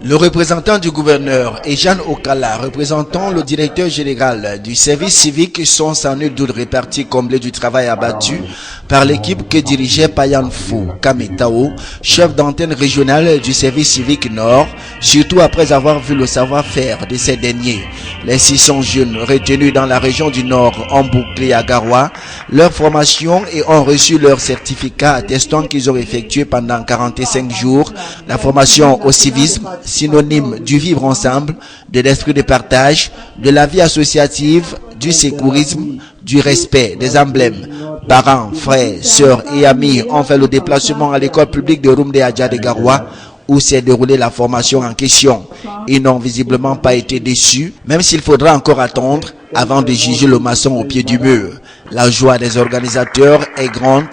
Le représentant du gouverneur et Jeanne Okala, représentant le directeur général du service civique, sont sans nul doute répartis comblés du travail abattu par l'équipe que dirigeait Payanfo Kametao, chef d'antenne régionale du service civique Nord, surtout après avoir vu le savoir-faire de ces derniers. Les 600 jeunes retenus dans la région du Nord ont bouclé à Garoua leur formation et ont reçu leur certificat attestant qu'ils ont effectué pendant 45 jours la formation au civisme, synonyme du vivre ensemble, de l'esprit de partage, de la vie associative, du sécurisme, du respect des emblèmes. Parents, frères, sœurs et amis ont fait le déplacement à l'école publique de Rumde Adja de Garoua où s'est déroulée la formation en question. Ils n'ont visiblement pas été déçus, même s'il faudra encore attendre avant de juger le maçon au pied du mur. La joie des organisateurs est grande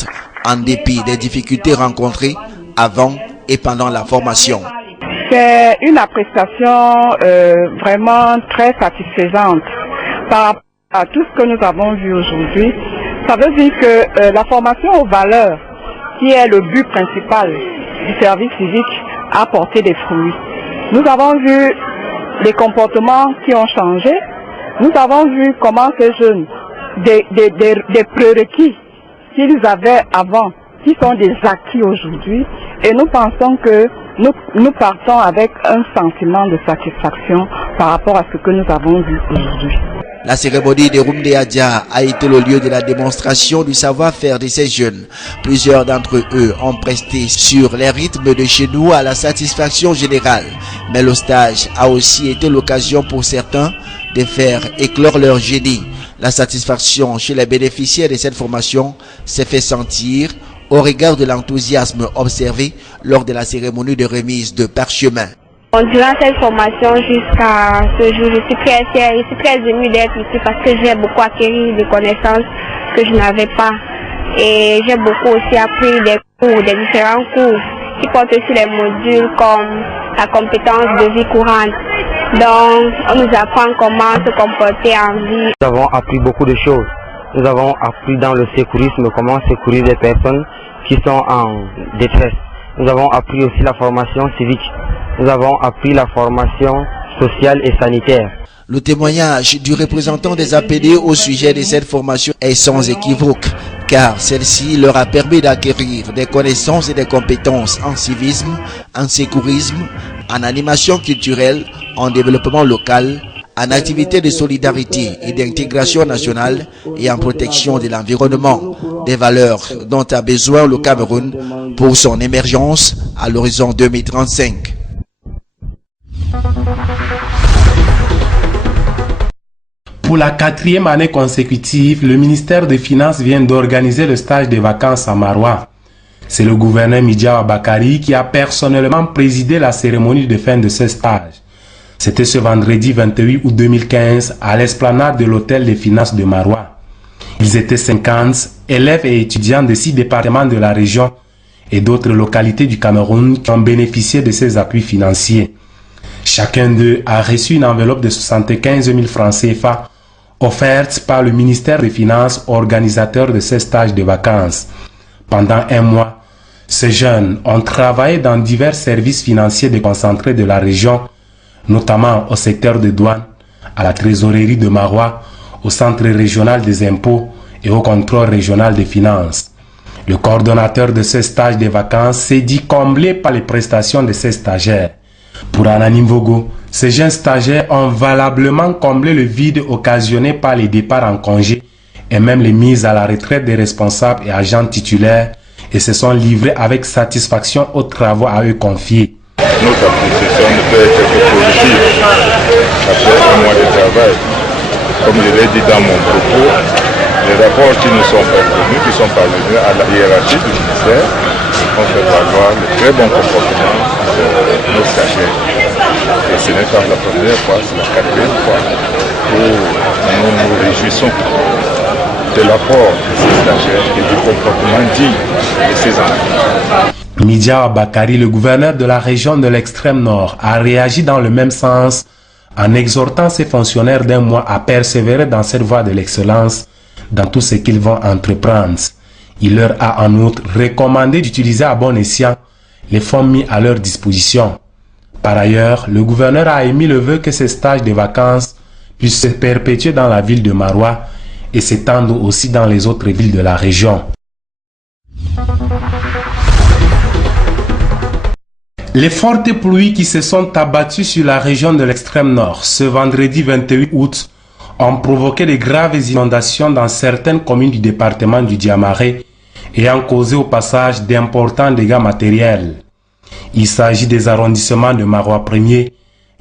en dépit des difficultés rencontrées avant et pendant la formation. C'est une appréciation vraiment très satisfaisante par rapport à tout ce que nous avons vu aujourd'hui. Ça veut dire que la formation aux valeurs, qui est le but principal du service civique, a porté des fruits. Nous avons vu les comportements qui ont changé. Nous avons vu comment ces jeunes, des prérequis qu'ils avaient avant, qui sont des acquis aujourd'hui, et nous pensons que nous partons avec un sentiment de satisfaction par rapport à ce que nous avons vu aujourd'hui. La cérémonie de Rumde Adja a été le lieu de la démonstration du savoir-faire de ces jeunes. Plusieurs d'entre eux ont presté sur les rythmes de chez nous à la satisfaction générale. Mais le stage a aussi été l'occasion pour certains de faire éclore leur génie. La satisfaction chez les bénéficiaires de cette formation s'est fait sentir au regard de l'enthousiasme observé lors de la cérémonie de remise de parchemin. Durant cette formation jusqu'à ce jour, je suis très fière, je suis très émue d'être ici parce que j'ai beaucoup acquis de connaissances que je n'avais pas. Et j'ai beaucoup aussi appris des cours, des différents cours qui portent sur les modules comme la compétence de vie courante. Donc, on nous apprend comment se comporter en vie. Nous avons appris beaucoup de choses. Nous avons appris dans le sécurisme comment secourir des personnes qui sont en détresse. Nous avons appris aussi la formation civique. Nous avons appris la formation sociale et sanitaire. Le témoignage du représentant des APD au sujet de cette formation est sans équivoque, car celle-ci leur a permis d'acquérir des connaissances et des compétences en civisme, en sécurisme, en animation culturelle, en développement local, en activité de solidarité et d'intégration nationale et en protection de l'environnement, des valeurs dont a besoin le Cameroun pour son émergence à l'horizon 2035. Pour la 4e année consécutive, le ministère des Finances vient d'organiser le stage de vacances à Maroua. C'est le gouverneur Midiawa Bakari qui a personnellement présidé la cérémonie de fin de ce stage. C'était ce vendredi 28 août 2015 à l'esplanade de l'hôtel des Finances de Maroua. Ils étaient 50 élèves et étudiants de 6 départements de la région et d'autres localités du Cameroun qui ont bénéficié de ces appuis financiers. Chacun d'eux a reçu une enveloppe de 75 000 francs CFA offerte par le ministère des Finances, organisateur de ces stages de vacances. Pendant un mois, ces jeunes ont travaillé dans divers services financiers déconcentrés de la région, notamment au secteur de douane, à la trésorerie de Maroua, au centre régional des impôts et au contrôle régional des finances. Le coordonnateur de ce stage de vacances s'est dit comblé par les prestations de ces stagiaires. Pour Ananim Vogo, ces jeunes stagiaires ont valablement comblé le vide occasionné par les départs en congé et même les mises à la retraite des responsables et agents titulaires et se sont livrés avec satisfaction aux travaux à eux confiés. Notre appréciation ne peut être que positive après un mois de travail. Comme je l'ai dit dans mon propos, les rapports qui nous sont parvenus à la hiérarchie du ministère ont fait valoir le très bon comportement de nos stagiaires. Et ce n'est pas la première fois, c'est la 4e fois où nous nous réjouissons de l'apport de ces stagiaires et du comportement digne de ces enfants. Midiawa Bakari, le gouverneur de la région de l'extrême nord, a réagi dans le même sens en exhortant ses fonctionnaires d'un mois à persévérer dans cette voie de l'excellence dans tout ce qu'ils vont entreprendre. Il leur a en outre recommandé d'utiliser à bon escient les fonds mis à leur disposition. Par ailleurs, le gouverneur a émis le vœu que ces stages de vacances puissent se perpétuer dans la ville de Maroua et s'étendre aussi dans les autres villes de la région. Les fortes pluies qui se sont abattues sur la région de l'extrême nord ce vendredi 28 août ont provoqué de graves inondations dans certaines communes du département du Diamaré ayant causé au passage d'importants dégâts matériels. Il s'agit des arrondissements de Maroua 1er,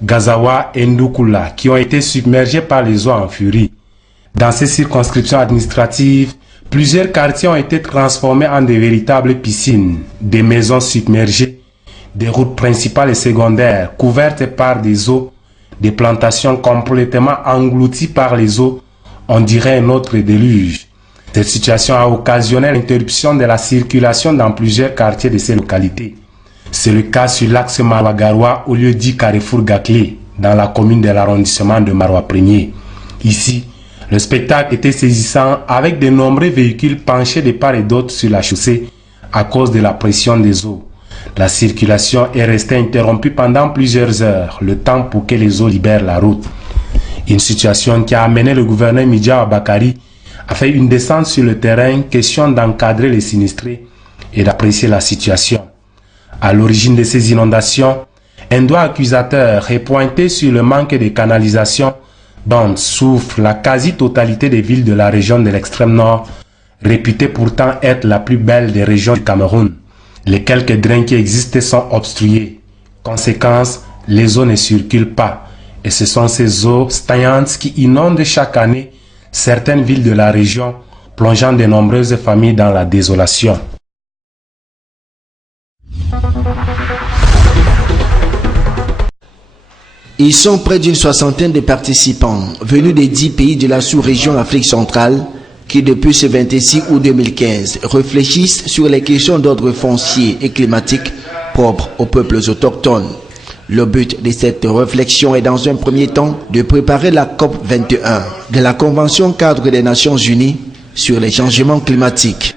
Gazawa et Ndoukoula qui ont été submergés par les eaux en furie. Dans ces circonscriptions administratives, plusieurs quartiers ont été transformés en de véritables piscines, des maisons submergées, des routes principales et secondaires couvertes par des eaux, des plantations complètement englouties par les eaux, on dirait un autre déluge. Cette situation a occasionné l'interruption de la circulation dans plusieurs quartiers de ces localités. C'est le cas sur l'axe Maroua-Garoua au lieu dit Carrefour-Gaclé, dans la commune de l'arrondissement de Maroua 1er. Ici, le spectacle était saisissant avec de nombreux véhicules penchés de part et d'autre sur la chaussée à cause de la pression des eaux. La circulation est restée interrompue pendant plusieurs heures, le temps pour que les eaux libèrent la route. Une situation qui a amené le gouverneur Midjawa Bakari à faire une descente sur le terrain, question d'encadrer les sinistrés et d'apprécier la situation. À l'origine de ces inondations, un doigt accusateur est pointé sur le manque de canalisation dont souffre la quasi-totalité des villes de la région de l'extrême nord, réputée pourtant être la plus belle des régions du Cameroun. Les quelques drains qui existent sont obstrués. Conséquence, les eaux ne circulent pas. Et ce sont ces eaux stagnantes qui inondent chaque année certaines villes de la région, plongeant de nombreuses familles dans la désolation. Ils sont près d'une soixantaine de participants venus des 10 pays de la sous-région Afrique centrale qui depuis ce 26 août 2015 réfléchissent sur les questions d'ordre foncier et climatique propres aux peuples autochtones. Le but de cette réflexion est dans un premier temps de préparer la COP 21 de la Convention cadre des Nations Unies sur les changements climatiques.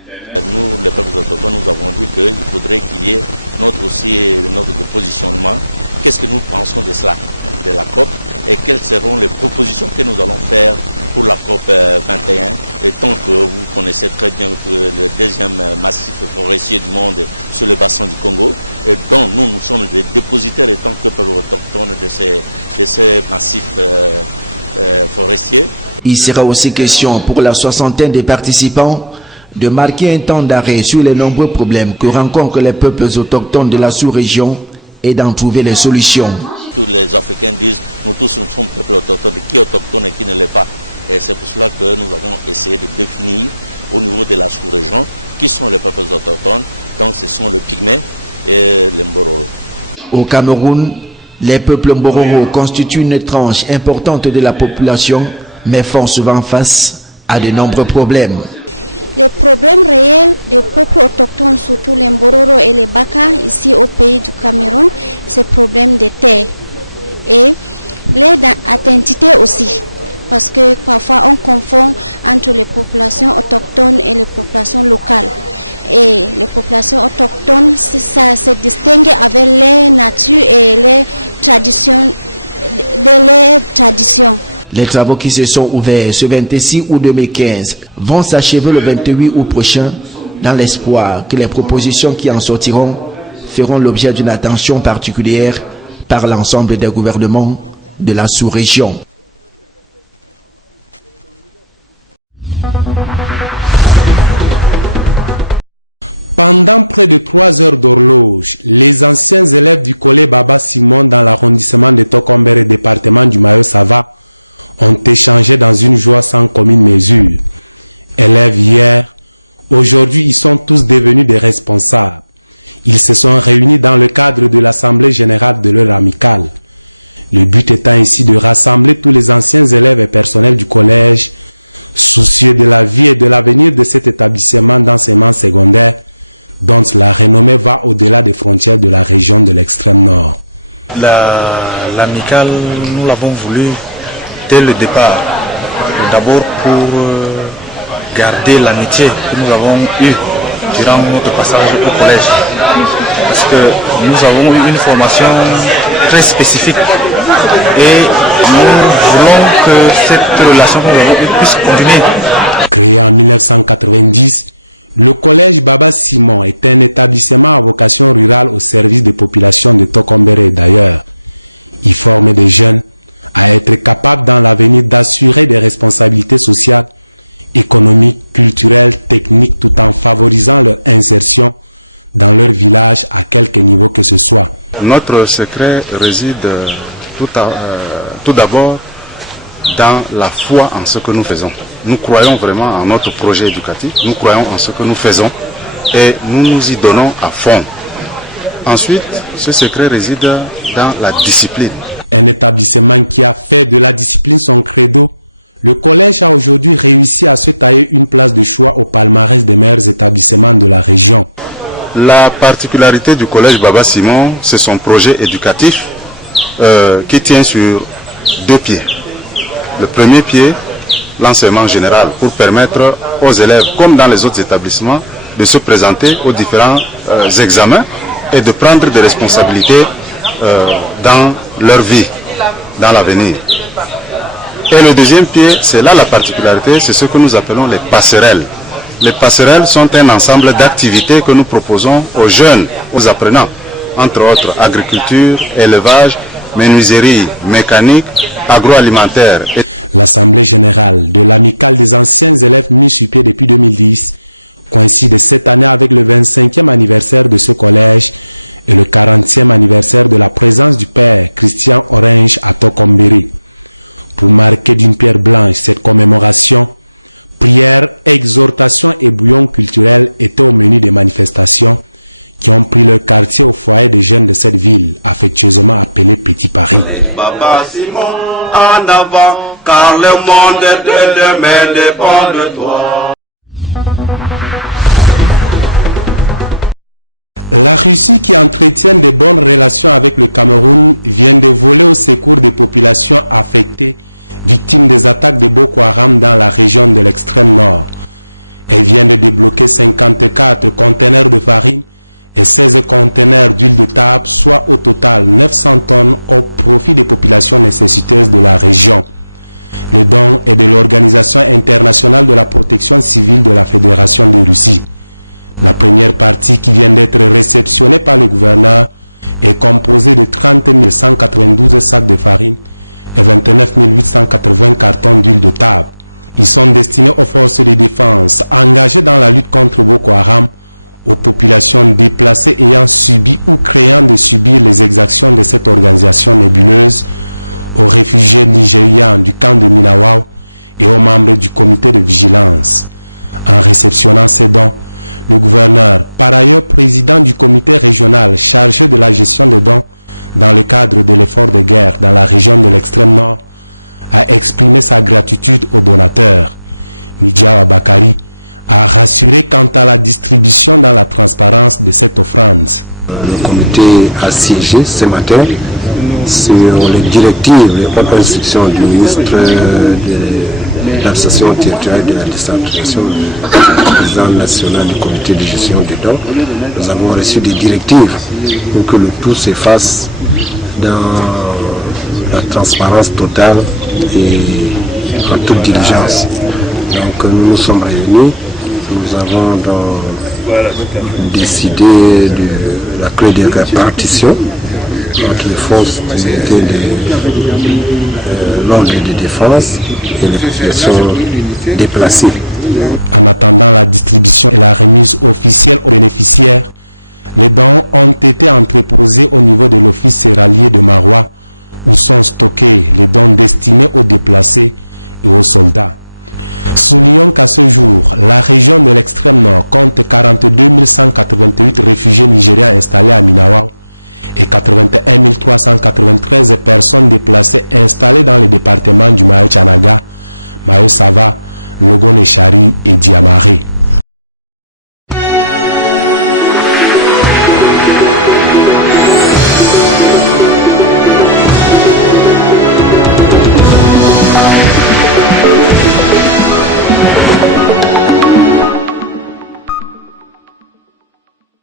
Il sera aussi question pour la soixantaine des participants de marquer un temps d'arrêt sur les nombreux problèmes que rencontrent les peuples autochtones de la sous-région et d'en trouver les solutions. Au Cameroun, les peuples Mbororo constituent une tranche importante de la population, mais font souvent face à de nombreux problèmes. Les travaux qui se sont ouverts ce 26 août 2015 vont s'achever le 28 août prochain dans l'espoir que les propositions qui en sortiront feront l'objet d'une attention particulière par l'ensemble des gouvernements de la sous-région. L'amicale, nous l'avons voulu dès le départ. D'abord pour garder l'amitié que nous avons eue durant notre passage au collège. Parce que nous avons eu une formation très spécifique. Et nous voulons que cette relation que nous avons eue puisse continuer. Notre secret réside tout d'abord dans la foi en ce que nous faisons. Nous croyons vraiment en notre projet éducatif, nous croyons en ce que nous faisons et nous nous y donnons à fond. Ensuite, ce secret réside dans la discipline. La particularité du collège Baba Simon, c'est son projet éducatif qui tient sur deux pieds. Le premier pied, l'enseignement général, pour permettre aux élèves, comme dans les autres établissements, de se présenter aux différents examens et de prendre des responsabilités dans leur vie, dans l'avenir. Et le deuxième pied, c'est là la particularité, c'est ce que nous appelons les passerelles. Les passerelles sont un ensemble d'activités que nous proposons aux jeunes, aux apprenants, entre autres agriculture, élevage, menuiserie, mécanique, agroalimentaire. Baba Simon, en avant, car le monde de demain dépend de toi. Le comité a siégé ce matin sur les directives, les hautes instructions du ministre de l'administration territoriale de la décentralisation, du président national du comité de gestion des dons. Nous avons reçu des directives pour que le tout se fasse dans la transparence totale et en toute diligence. Donc nous nous sommes réunis, nous avons donc décidé de la clé de répartition entre les forces de l'ordre de défense et les populations déplacées.